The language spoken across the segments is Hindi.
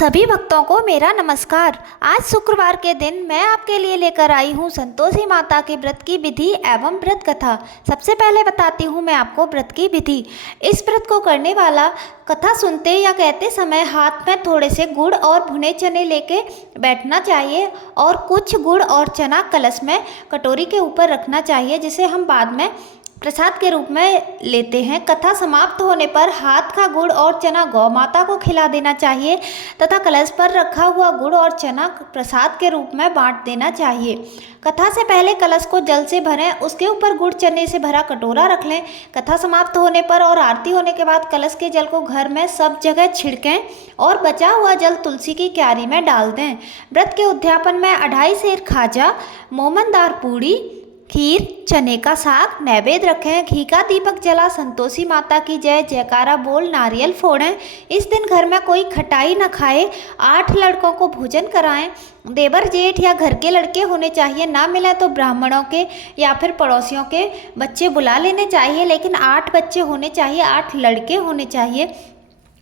सभी भक्तों को मेरा नमस्कार। आज शुक्रवार के दिन मैं आपके लिए लेकर आई हूँ संतोषी माता के व्रत की विधि एवं व्रत कथा। सबसे पहले बताती हूँ मैं आपको व्रत की विधि। इस व्रत को करने वाला कथा सुनते या कहते समय हाथ में थोड़े से गुड़ और भुने चने लेके बैठना चाहिए और कुछ गुड़ और चना कलश में कटोरी के ऊपर रखना चाहिए, जिसे हम बाद में प्रसाद के रूप में लेते हैं। कथा समाप्त होने पर हाथ का गुड़ और चना गौ माता को खिला देना चाहिए तथा कलश पर रखा हुआ गुड़ और चना प्रसाद के रूप में बांट देना चाहिए। कथा से पहले कलश को जल से भरें, उसके ऊपर गुड़ चने से भरा कटोरा रख लें। कथा समाप्त होने पर और आरती होने के बाद कलश के जल को घर में सब जगह छिड़कें और बचा हुआ जल तुलसी की क्यारी में डाल दें। व्रत के उद्यापन में 2.5 सेर खाजा, मोमनदार पूड़ी, खीर, चने का साग नैवेद्य रखें। घी का दीपक जला संतोषी माता की जय जयकारा बोल नारियल फोड़ें। इस दिन घर में कोई खटाई न खाए। 8 लड़कों को भोजन कराएं। देवर जेठ या घर के लड़के होने चाहिए, ना मिले तो ब्राह्मणों के या फिर पड़ोसियों के बच्चे बुला लेने चाहिए, लेकिन 8 बच्चे होने चाहिए, 8 लड़के होने चाहिए।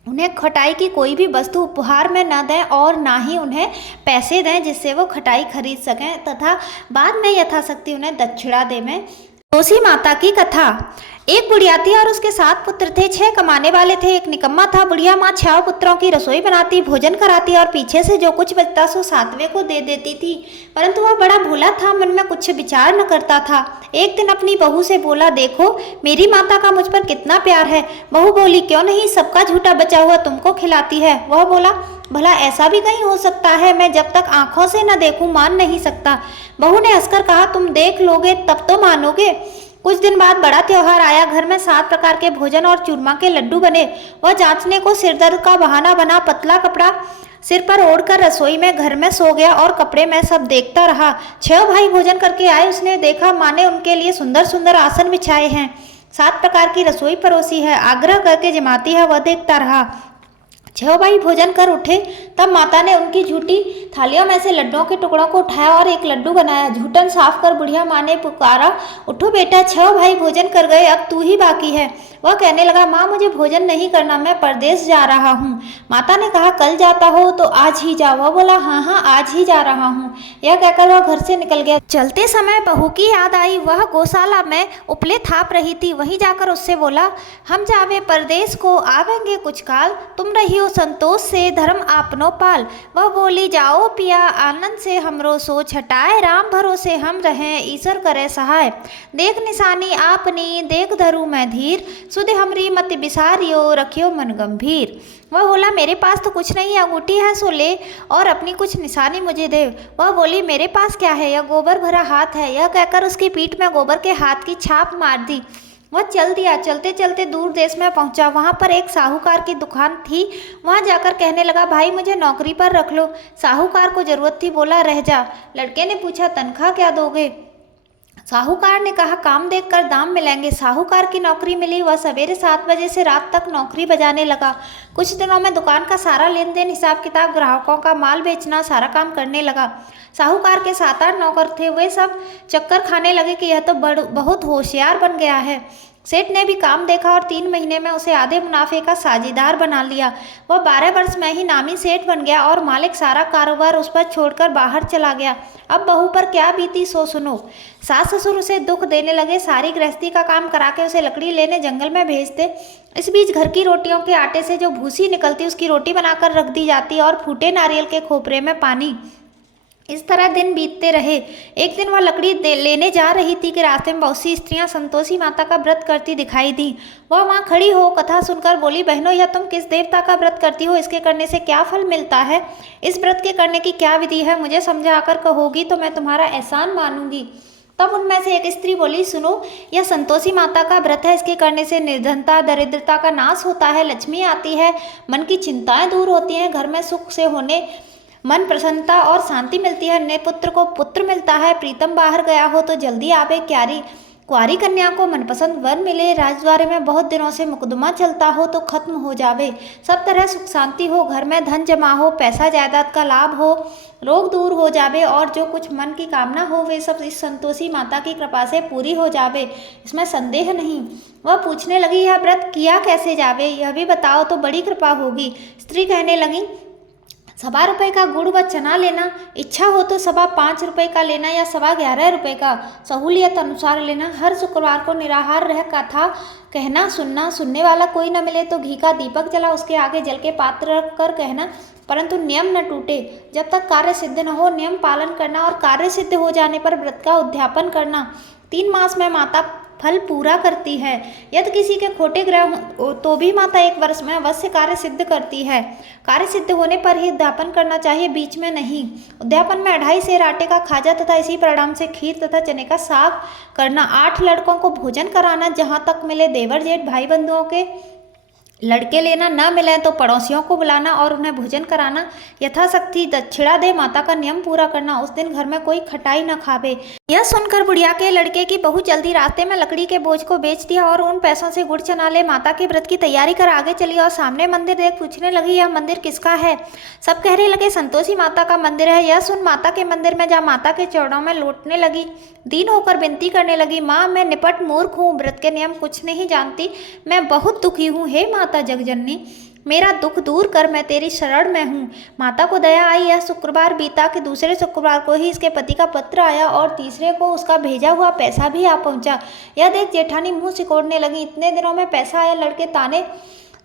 उन्हें खटाई की कोई भी वस्तु उपहार में न दें और ना ही उन्हें पैसे दें जिससे वो खटाई खरीद सकें, तथा बाद में यथाशक्ति उन्हें दक्षिणा दें। संतोषी माता की कथा। एक बुढ़िया थी और उसके 7 पुत्र थे। 6 कमाने वाले थे, एक निकम्मा था। बुढ़िया माँ 6 पुत्रों की रसोई बनाती, भोजन कराती और पीछे से जो कुछ बचता सो 7वें को दे देती थी, परंतु वह बड़ा भोला था, मन में कुछ विचार न करता था। एक दिन अपनी बहू से बोला, देखो मेरी माता का मुझ पर कितना प्यार है। बहू बोली, क्यों नहीं, सबका झूठा बचा हुआ तुमको खिलाती है। वह बोला, भला ऐसा भी कहीं हो सकता है, मैं जब तक आंखों से न देखूं मान नहीं सकता। बहू ने हंसकर कहा, तुम देख लोगे तब तो मानोगे। कुछ दिन बाद बड़ा त्योहार आया। घर में 7 प्रकार के भोजन और चूरमा के लड्डू बने। वह जांचने को सिरदर्द का बहाना बना पतला कपड़ा सिर पर ओढ़कर रसोई में घर में सो गया और कपड़े में सब देखता रहा। 6 भाई भोजन करके आए। उसने देखा माँ ने उनके लिए सुंदर सुंदर आसन बिछाए हैं, 7 प्रकार की रसोई परोसी है, आग्रह करके जमाती है, वह देखता रहा। 6 भाई भोजन कर उठे, तब माता ने उनकी झूठी थालियों में से लड्डुओं के टुकड़ों को उठाया और एक लड्डू बनाया। झूठन साफ कर बुढ़िया माँ ने पुकारा, उठो बेटा, 6 भाई भोजन कर गए, अब तू ही बाकी है। वह कहने लगा, माँ मुझे भोजन नहीं करना, मैं परदेश जा रहा हूँ। माता ने कहा, कल जाता हो तो आज ही जाओ। वह बोला, हाँ हाँ आज ही जा रहा हूँ। यह कहकर वह घर से निकल गया। चलते समय बहू की याद आई। वह गौशाला में उपले थाप रही थी। वहीं जाकर उससे बोला, हम जावे परदेश को, आवेंगे कुछ काल, तुम रहियो संतोष से धर्म आपनो पाल। वह बोली, जाओ पिया आनंद से हमरो सोच हटाए, राम भरोसे हम रहें ईश्वर करे सहाय। देख निशानी आपनी देख धरू मैं धीर, सुध हमरी मत बिसारियो रखियो मन गंभीर। वह बोला, मेरे पास तो कुछ नहीं, अंगूठी है सो ले और अपनी कुछ निशानी मुझे दे। वह बोली, मेरे पास क्या है, यह गोबर भरा हाथ है। यह कहकर उसकी पीठ में गोबर के हाथ की छाप मार दी। वह चल दिया। चलते चलते दूर देश में पहुंचा। वहां पर एक साहूकार की दुकान थी। वहां जाकर कहने लगा, भाई मुझे नौकरी पर रख लो। साहूकार को जरूरत थी, बोला रह जा। लड़के ने पूछा, तनख्वाह क्या दोगे? साहूकार ने कहा, काम देखकर दाम मिलेंगे। साहूकार की नौकरी मिली। वह सवेरे 7 बजे से रात तक नौकरी बजाने लगा। कुछ दिनों में दुकान का सारा लेन देन, हिसाब किताब, ग्राहकों का माल बेचना, सारा काम करने लगा। साहूकार के 7-8 नौकर थे। वे सब चक्कर खाने लगे कि यह तो बहुत होशियार बन गया है। सेठ ने भी काम देखा और 3 महीने में उसे आधे मुनाफे का साझेदार बना लिया। वह 12 वर्ष में ही नामी सेठ बन गया और मालिक सारा कारोबार उस पर छोड़कर बाहर चला गया। अब बहू पर क्या बीती सो सुनो। सास ससुर उसे दुख देने लगे। सारी गृहस्थी का काम करा के उसे लकड़ी लेने जंगल में भेजते। इस बीच घर की रोटियों के आटे से जो भूसी निकलती उसकी रोटी बनाकर रख दी जाती और फूटे नारियल के खोपरे में पानी। इस तरह दिन बीतते रहे। एक दिन वह लकड़ी लेने जा रही थी कि रास्ते में बहुत सी स्त्रियां संतोषी माता का व्रत करती दिखाई दी। वह वहां खड़ी हो कथा सुनकर बोली, बहनों यह तुम किस देवता का व्रत करती हो? इसके करने से क्या फल मिलता है? इस व्रत के करने की क्या विधि है? मुझे समझा कर कहोगी तो मैं तुम्हारा एहसान मानूंगी। तब उनमें से एक स्त्री बोली, सुनो यह संतोषी माता का व्रत है। इसके करने से निर्धनता दरिद्रता का नाश होता है, लक्ष्मी आती है, मन की चिंताएं दूर होती हैं, घर में सुख से होने मन प्रसन्नता और शांति मिलती है, नए पुत्र को पुत्र मिलता है, प्रीतम बाहर गया हो तो जल्दी आवे, कुंवारी कन्या को मनपसंद वर मिले, राजद्वारे में बहुत दिनों से मुकदमा चलता हो तो खत्म हो जावे, सब तरह सुख शांति हो, घर में धन जमा हो, पैसा जायदाद का लाभ हो, रोग दूर हो जावे और जो कुछ मन की कामना हो वे सब इस संतोषी माता की कृपा से पूरी हो जावे, इसमें संदेह नहीं। वह पूछने लगी, यह व्रत किया कैसे जावे, यह भी बताओ तो बड़ी कृपा होगी। स्त्री कहने लगी, ₹1.25 का गुड़ व चना लेना, इच्छा हो तो ₹5.25 का लेना या ₹11.25 का, सहूलियत अनुसार लेना। हर शुक्रवार को निराहार रह कथा कहना सुनना, सुनने वाला कोई न मिले तो घी का दीपक जला उसके आगे जल के पात्र रख कर कहना, परंतु नियम न टूटे। जब तक कार्य सिद्ध न हो नियम पालन करना और कार्य सिद्ध हो जाने पर व्रत का उद्यापन करना। 3 मास में माता फल पूरा करती है। यदि किसी के खोटे ग्रह हो तो भी माता 1 वर्ष में अवश्य कार्य सिद्ध करती है। कार्य सिद्ध होने पर ही उद्यापन करना चाहिए, बीच में नहीं। उद्यापन में 2.5 सेर आटे का खाजा तथा इसी परिणाम से खीर तथा चने का साग करना। 8 लड़कों को भोजन कराना, जहाँ तक मिले देवर जेठ भाई बंधुओं के लड़के लेना, न मिले तो पड़ोसियों को बुलाना और उन्हें भोजन कराना। यथाशक्ति दक्षिणा दे माता का नियम पूरा करना। उस दिन घर में कोई खटाई न खावे। यह सुनकर बुढ़िया के लड़के की बहू जल्दी रास्ते में लकड़ी के बोझ को बेच दिया और उन पैसों से गुड़ चना ले माता के व्रत की तैयारी कर आगे चली और सामने मंदिर देख पूछने लगी, यह मंदिर किसका है? सब कहने लगे, संतोषी माता का मंदिर है। यह सुन माता के मंदिर में जा माता के चरणों में लौटने लगी। दीन होकर विनती करने लगी, माँ मैं निपट मूर्ख हूँ, व्रत के नियम कुछ नहीं जानती, मैं बहुत दुखी हूँ। हे माता जगजननी, मेरा दुख दूर कर, मैं तेरी शरण में हूँ। माता को दया आई। यह शुक्रवार बीता कि दूसरे शुक्रवार को ही इसके पति का पत्र आया और तीसरे को उसका भेजा हुआ पैसा भी आ पहुँचा। यह देख जेठानी मुंह सिकोड़ने लगी, इतने दिनों में पैसा आया। लड़के ताने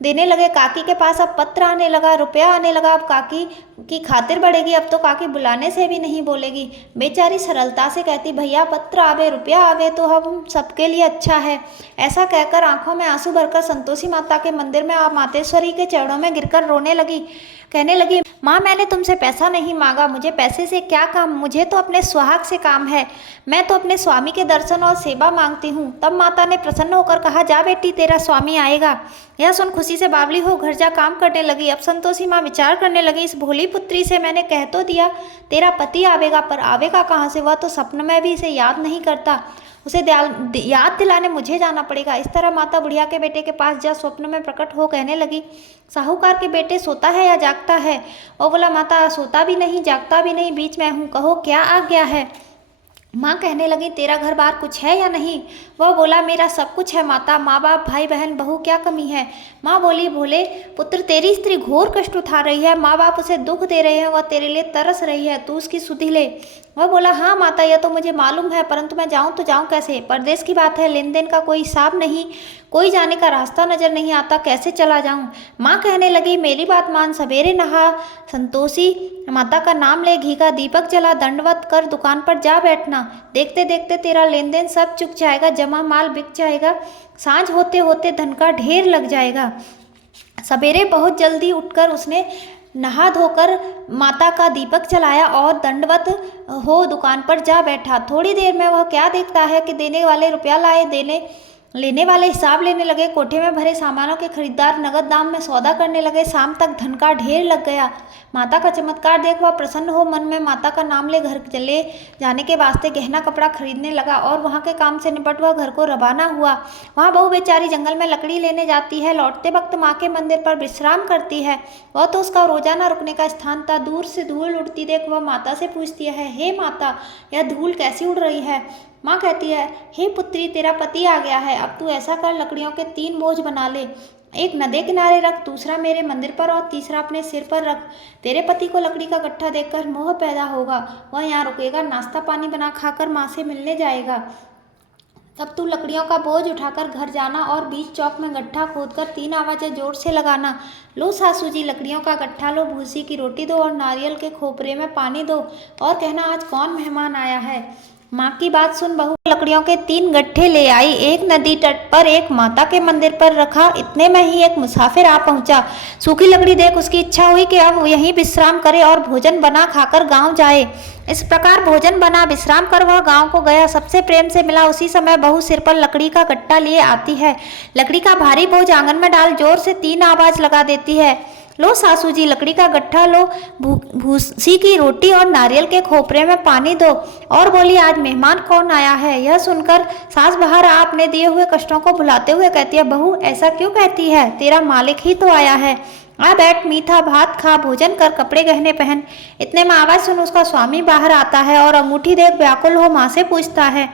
देने लगे, काकी के पास अब पत्र आने लगा, रुपया आने लगा, अब काकी की खातिर बढ़ेगी, अब तो काकी बुलाने से भी नहीं बोलेगी। बेचारी सरलता से कहती, भैया पत्र आवे, रुपया आवे तो हम सबके लिए अच्छा है। ऐसा कहकर आंखों में आंसू भरकर संतोषी माता के मंदिर में आप मातेश्वरी के चरणों में गिरकर रोने लगी। कहने लगी, माँ मैंने तुमसे पैसा नहीं मांगा, मुझे पैसे से क्या काम, मुझे तो अपने सुहाग से काम है, मैं तो अपने स्वामी के दर्शन और सेवा मांगती हूँ। तब माता ने प्रसन्न होकर कहा, जा बेटी तेरा स्वामी आएगा। यह सुन खुशी से बावली हो घर जा काम करने लगी। अब संतोषी माँ विचार करने लगी, इस भोली पुत्री से मैंने कह तो दिया तेरा पति आवेगा, पर आवेगा कहाँ से? वह तो सपन में भी इसे याद नहीं करता, उसे याद दिलाने मुझे जाना पड़ेगा। इस तरह माता बुढ़िया के बेटे के पास जा स्वप्न में प्रकट हो कहने लगी, साहूकार के बेटे सोता है या जागता है? वो बोला, माता सोता भी नहीं जागता भी नहीं, बीच में हूँ, कहो क्या आज्ञा है? माँ कहने लगी, तेरा घर बार कुछ है या नहीं? वह बोला, मेरा सब कुछ है माता, माँ बाप भाई बहन बहू क्या कमी है? माँ बोली, भोले पुत्र तेरी स्त्री घोर कष्ट उठा रही है, माँ बाप उसे दुख दे रहे हैं, वह तेरे लिए तरस रही है, तू उसकी सुधि ले। वह बोला, हाँ माता यह तो मुझे मालूम है, परंतु मैं जाऊँ तो जाऊँ कैसे? परदेश की बात है, लेन देन का कोई हिसाब नहीं, कोई जाने का रास्ता नजर नहीं आता, कैसे चला जाऊँ? माँ कहने लगी, मेरी बात मान, सवेरे नहा, संतोषी माता का नाम ले, घी का दीपक जला, दंडवत कर दुकान पर जा बैठना। देखते देखते तेरा लेन देन सब चुक जाएगा, जमा माल बिक जाएगा, सांझ होते होते धन का ढेर लग जाएगा। सवेरे बहुत जल्दी उठकर उसने नहा धोकर माता का दीपक जलाया और दंडवत हो दुकान पर जा बैठा। थोड़ी देर में वह क्या देखता है कि देने वाले रुपया लाए, लेने वाले हिसाब लेने लगे। कोठे में भरे सामानों के खरीदार नगद दाम में सौदा करने लगे। शाम तक धन का ढेर लग गया। माता का चमत्कार देख वह प्रसन्न हो मन में माता का नाम ले घर चले जाने के वास्ते गहना कपड़ा खरीदने लगा और वहाँ के काम से निपट वह घर को रवाना हुआ। वहाँ बहू बेचारी जंगल में लकड़ी लेने जाती है, लौटते वक्त माँ के मंदिर पर विश्राम करती है। वह तो उसका रोजाना रुकने का स्थान था। दूर से धूल उड़ती देख वह माता से पूछती है, हे माता यह धूल कैसी उड़ रही है? माँ कहती है, हे पुत्री तेरा पति आ गया है, अब तू ऐसा कर लकड़ियों के 3 बोझ बना ले, एक नदी किनारे रख, दूसरा मेरे मंदिर पर और तीसरा अपने सिर पर रख। तेरे पति को लकड़ी का गट्ठा देखकर मोह पैदा होगा, वह यहाँ रुकेगा, नाश्ता पानी बना खाकर माँ से मिलने जाएगा। तब तू लकड़ियों का बोझ उठाकर घर जाना और बीच चौक में गड्ढा खोदकर 3 आवाजें जोर से लगाना, लो सासू जी लकड़ियों का गट्ठा लो, भूसी की रोटी दो और नारियल के खोपरे में पानी दो और कहना आज कौन मेहमान आया है। माँ की बात सुन बहू लकड़ियों के 3 गट्ठे ले आई, एक नदी तट पर, एक माता के मंदिर पर रखा। इतने में ही एक मुसाफिर आ पहुंचा। सूखी लकड़ी देख उसकी इच्छा हुई कि अब यहीं विश्राम करे और भोजन बना खाकर गांव जाए। इस प्रकार भोजन बना विश्राम कर वह गांव को गया। सबसे प्रेम से मिला। उसी समय बहू सिर पर लकड़ी का गट्टा लिए आती है। लकड़ी का भारी बोझ आंगन में डाल जोर से 3 आवाज लगा देती है, लो सासू जी लकड़ी का गट्ठा लो, भूसी की रोटी और नारियल के खोपरे में पानी दो। और बोली आज मेहमान कौन आया है? यह सुनकर सास बाहर आ अपने दिए हुए कष्टों को भुलाते हुए कहती है, बहू ऐसा क्यों कहती है? तेरा मालिक ही तो आया है, आ बैठ, मीठा भात खा, भोजन कर, कपड़े गहने पहन। इतने में आवाज सुन उसका स्वामी बाहर आता है और अंगूठी देख व्याकुल हो माँ से पूछता है,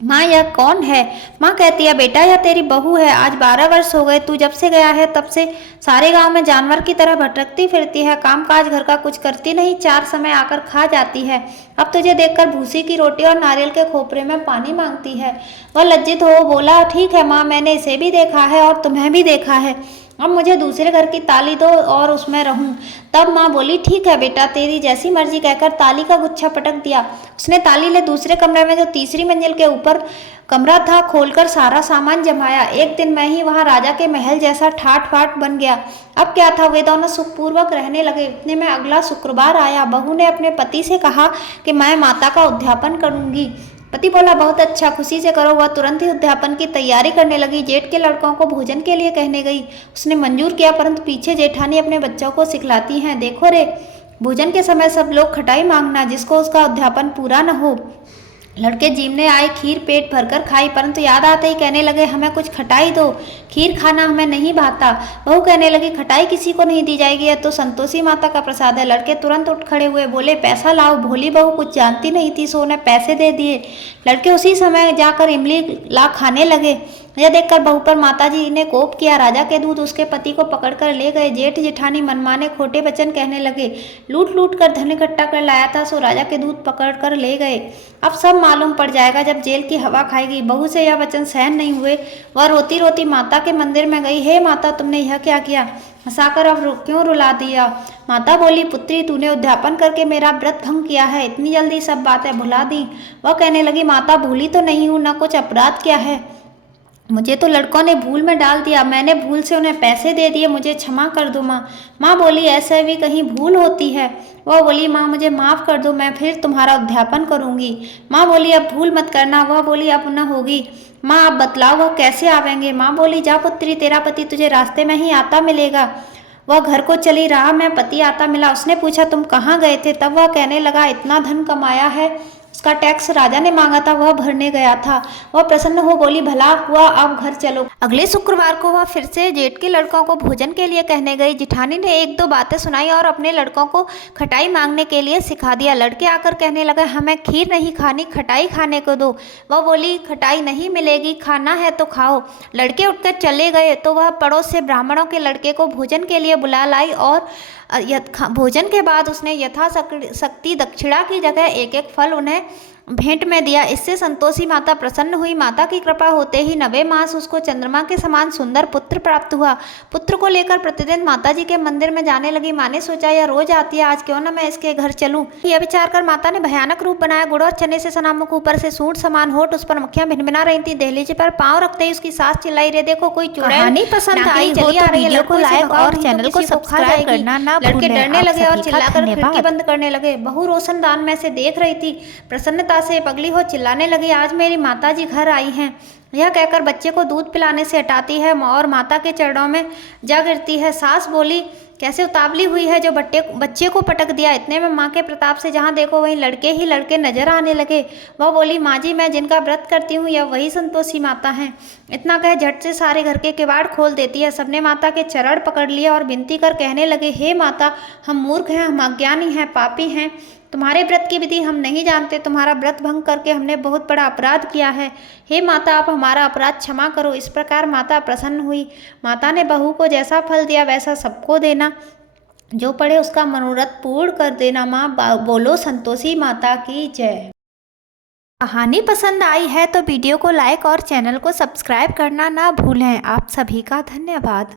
माँ यह कौन है? माँ कहती है बेटा यह तेरी बहू है। आज 12 वर्ष हो गए तू जब से गया है तब से सारे गांव में जानवर की तरह भटकती फिरती है, काम काज घर का कुछ करती नहीं, 4 समय आकर खा जाती है। अब तुझे देखकर भूसी की रोटी और नारियल के खोपरे में पानी मांगती है। वह लज्जित हो बोला ठीक है माँ, मैंने इसे भी देखा है और तुम्हें भी देखा है। अब मुझे दूसरे घर की ताली दो और उसमें रहूं। तब माँ बोली ठीक है बेटा तेरी जैसी मर्जी, कहकर ताली का गुच्छा पटक दिया। उसने ताली ले दूसरे कमरे में जो तीसरी मंजिल के ऊपर कमरा था खोलकर सारा सामान जमाया। एक दिन मैं ही वहां राजा के महल जैसा ठाट बाट बन गया। अब क्या था, वे दोनों सुखपूर्वक रहने लगे। इतने में अगला शुक्रवार आया। बहू ने अपने पति से कहा कि मैं माता का उद्यापन करूंगी। पति बोला बहुत अच्छा, खुशी से करो। वह तुरंत ही उद्यापन की तैयारी करने लगी। जेठ के लड़कों को भोजन के लिए कहने गई। उसने मंजूर किया, परंतु पीछे जेठानी अपने बच्चों को सिखलाती हैं, देखो रे भोजन के समय सब लोग खटाई मांगना जिसको उसका उद्यापन पूरा न हो। लड़के जीमने आए, खीर पेट भरकर खाई, परंतु याद आते ही कहने लगे हमें कुछ खटाई दो, खीर खाना हमें नहीं भाता। बहू कहने लगी खटाई किसी को नहीं दी जाएगी, यह तो संतोषी माता का प्रसाद है। लड़के तुरंत उठ खड़े हुए, बोले पैसा लाओ। भोली बहू कुछ जानती नहीं थी, सो उन्हें पैसे दे दिए। लड़के उसी समय जाकर इमली ला खाने लगे। यह देखकर बहू पर माताजी ने कोप किया। राजा के दूत उसके पति को पकड़कर ले गए। जेठ जेठानी मनमाने खोटे वचन कहने लगे। लूट लूट कर धन इकट्ठा कर लाया था, सो राजा के दूत पकड़कर ले गए। अब सब मालूम पड़ जाएगा जब जेल की हवा खाएगी। बहू से यह वचन सहन नहीं हुए। वह रोती रोती माता के मंदिर में गई। हे माता, तुमने यह क्या किया? हंसाकर अब क्यों रुला दिया? माता बोली पुत्री, तूने उद्यापन करके मेरा व्रत भंग किया है, इतनी जल्दी सब बातें भुला दी। वह कहने लगी माता भूली तो नहीं हूँ, न कुछ अपराध किया है, मुझे तो लड़कों ने भूल में डाल दिया, मैंने भूल से उन्हें पैसे दे दिए, मुझे क्षमा कर दो माँ। माँ बोली ऐसे भी कहीं भूल होती है? वह बोली माँ मुझे माफ़ कर दो, मैं फिर तुम्हारा उद्यापन करूँगी। माँ बोली अब भूल मत करना। वह बोली अब न होगी। माँ आप बतलाओ वह कैसे आवेंगे? माँ बोली जा पुत्री, तेरा पति तुझे रास्ते में ही आता मिलेगा। वह घर को चली रहा में पति आता मिला। उसने पूछा तुम कहाँ गए थे? तब वह कहने लगा इतना धन कमाया है, उसका टैक्स राजा ने मांगा था, वह भरने गया था। वह प्रसन्न हो बोली भला हुआ, अब घर चलो। अगले शुक्रवार को वह फिर से जेठ के लड़कों को भोजन के लिए कहने गई। जिठानी ने एक दो बातें सुनाई और अपने लड़कों को खटाई मांगने के लिए सिखा दिया। लड़के आकर कहने लगे हमें खीर नहीं खानी, खटाई खाने को दो। वह बोली खटाई नहीं मिलेगी, खाना है तो खाओ। लड़के उठकर चले गए तो वह पड़ोस से ब्राह्मणों के लड़के को भोजन के लिए बुला लाई और भोजन के बाद उसने यथाशक्ति दक्षिणा की जगह एक एक फल उन्हें भेंट में दिया। इससे संतोषी माता प्रसन्न हुई। माता की कृपा होते ही 9वें मास उसको चंद्रमा के समान सुंदर पुत्र प्राप्त हुआ। पुत्र को लेकर प्रतिदिन माता जी के मंदिर में जाने लगी। माँ ने सोचा यह रोज आती है, आज क्यों न मैं इसके घर चलूं। यह विचार कर माता ने भयानक रूप बनाया। गुड़ और चने से सनामुख, ऊपर से सूंड समान होठ, उस पर मक्खियां भिनभिना रही थी। दहलीज पर पांव रखते ही उसकी सास चिल्लाई रे देखो कोई चुड़ैल पसंद आई हो तो वीडियो को लाइक और चैनल को सब्सक्राइब करना ना भूलें। लड़के डरने लगे और चिल्लाकर खिड़की बंद करने लगे। बहू रोशनदान में से देख रही थी। प्रसन्नता से पगली हो चिल्लाने लगी आज मेरी माताजी घर आई हैं। यह कहकर बच्चे को दूध पिलाने से हटाती है और माता के चरणों में जा गिरती है। सास बोली कैसे उतावली हुई है जो बच्चे को पटक दिया। इतने में माँ के प्रताप से जहाँ देखो वहीं लड़के ही लड़के नजर आने लगे। वह बोली माँ जी मैं जिनका व्रत करती हूँ यह वही संतोषी माता हैं। इतना कह झट से सारे घर के किवाड़ खोल देती है। सबने माता के चरण पकड़ लिए और विनती कर कहने लगे हे माता, हम मूर्ख हैं, हम अज्ञानी हैं, पापी हैं, तुम्हारे व्रत की विधि हम नहीं जानते, तुम्हारा व्रत भंग करके हमने बहुत बड़ा अपराध किया है। हे माता आप हमारा अपराध क्षमा करो। इस प्रकार माता प्रसन्न हुई। माता ने बहू को जैसा फल दिया वैसा सबको देना, जो पड़े उसका मनोरथ पूर्ण कर देना। माँ बोलो संतोषी माता की जय। कहानी पसंद आई है तो वीडियो को लाइक और चैनल को सब्सक्राइब करना ना भूलें। आप सभी का धन्यवाद।